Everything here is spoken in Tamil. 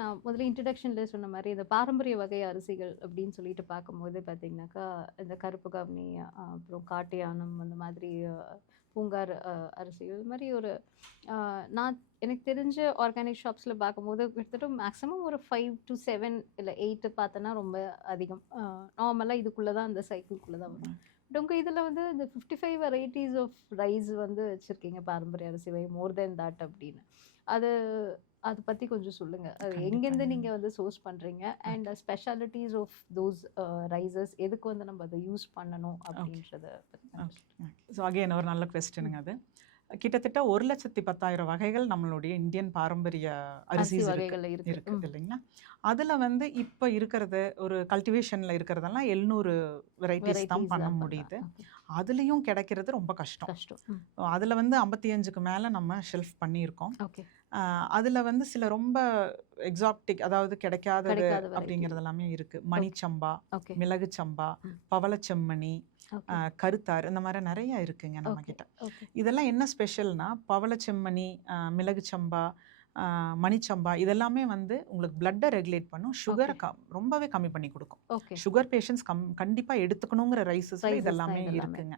நான் முதல்ல இன்ட்ரடக்ஷன்ல சொன்ன மாரி, இந்த பாரம்பரிய வகை அரிசிகள் அப்படின்னு சொல்லிட்டு பார்க்கும்போது பார்த்தீங்கன்னாக்கா, இந்த கருப்பு கவுனி, அப்புறம் காட்டு யானம் அந்த மாதிரி பூங்கார் அரிசிகள். இது மாரி ஒரு நான் எனக்கு தெரிஞ்ச ஆர்கானிக் ஷாப்ஸ்ல பார்க்கும்போது, கிட்டத்தட்ட மேக்ஸிமம் ஒரு 5 to 7 இல்ல 8 பார்த்தோன்னா ரொம்ப அதிகம். நார்மலா இதுக்குள்ள தான் அந்த சைக்கிள்குள்ள தான் வரும். பட் உங்க இதுல வந்து இந்த 55 வெரைட்டீஸ் ஆஃப் ரைஸ் வந்து வச்சிருக்கீங்க பாரம்பரிய அரிசி வை மோர் தென் தட் அப்படின்னு. அது அத பத்தி கொஞ்சம் சொல்லுங்க. அது எங்கேருந்து கண்டிப்பாங்க. நீங்க வந்து சோர்ஸ் பண்றீங்க? And okay, specialities of those rices எதுக்கு வந்து நம்ம அத யூஸ் பண்ணணும் ஓகே, அப்படின்றத பத்தி கொஞ்சம் ஓகே, சொல்லுங்க. ஓகே. ஸோ அகைன் ஒரு நல்ல ம். கொஸ்டினுங்க அது. கிட்டத்தட்ட 1,10,000 வகைகள் நம்மளுடைய இந்தியன் பாரம்பரிய அரிசி அரிசிஸ் இருக்கு வகைகள்ல இருக்கு. இருக்கு ம். இல்லைங்களா? அதுல வந்து இப்ப இருக்கிறது ஒரு கல்டிவேஷன்ல இருக்கிறதெல்லாம் 700 வெரைட்டிஸ் தான் வெரைட்டீஸ் பண்ண தான் பண்ணலாம். முடியுது. ஓகே. அதுலயும் கிடைக்கிறது ரொம்ப கஷ்டம். கஷ்டம். ம். அதுல வந்து 55க்கு மேல நம்ம ஷெல்ஃப் பண்ணியிருக்கோம். ஓகே. அதுல வந்து சில ரொம்ப எக்ஸாக்டிக் அதாவது கிடைக்காதது கிடைக்காத வெரைட்டீஸ். அப்படிங்கிறது எல்லாமே இருக்கு. ஓகே. மணிச்சம்பா, ஓகே. மிளகு சம்பா, ம். பவளச்செம்மணி, ஓகே. கருத்தார் இந்த மாரி நெறைய இருக்குங்க ஓகே. நம்மகிட்ட. ஓகே. இதெல்லாம் என்ன ஸ்பெஷல்னா, பவளச்செம்மணி, மிளகு சம்பா, அ மணிச்சம்பா இதெல்லாமே வந்து உங்களுக்கு பிளட்ட ரெகுலேட் பண்ணும். சுகர ஓகே. ரொம்பவே கம்மி பண்ணி குடுக்கும். ஓகே. சுகர் பேஷண்ட்ஸ் கண்டிப்பா எடுத்துக்கணுங்கிற ரைஸஸ்ல ரைஸஸ் தான் இதெல்லாமே இதெல்லாமே. இருக்குங்க.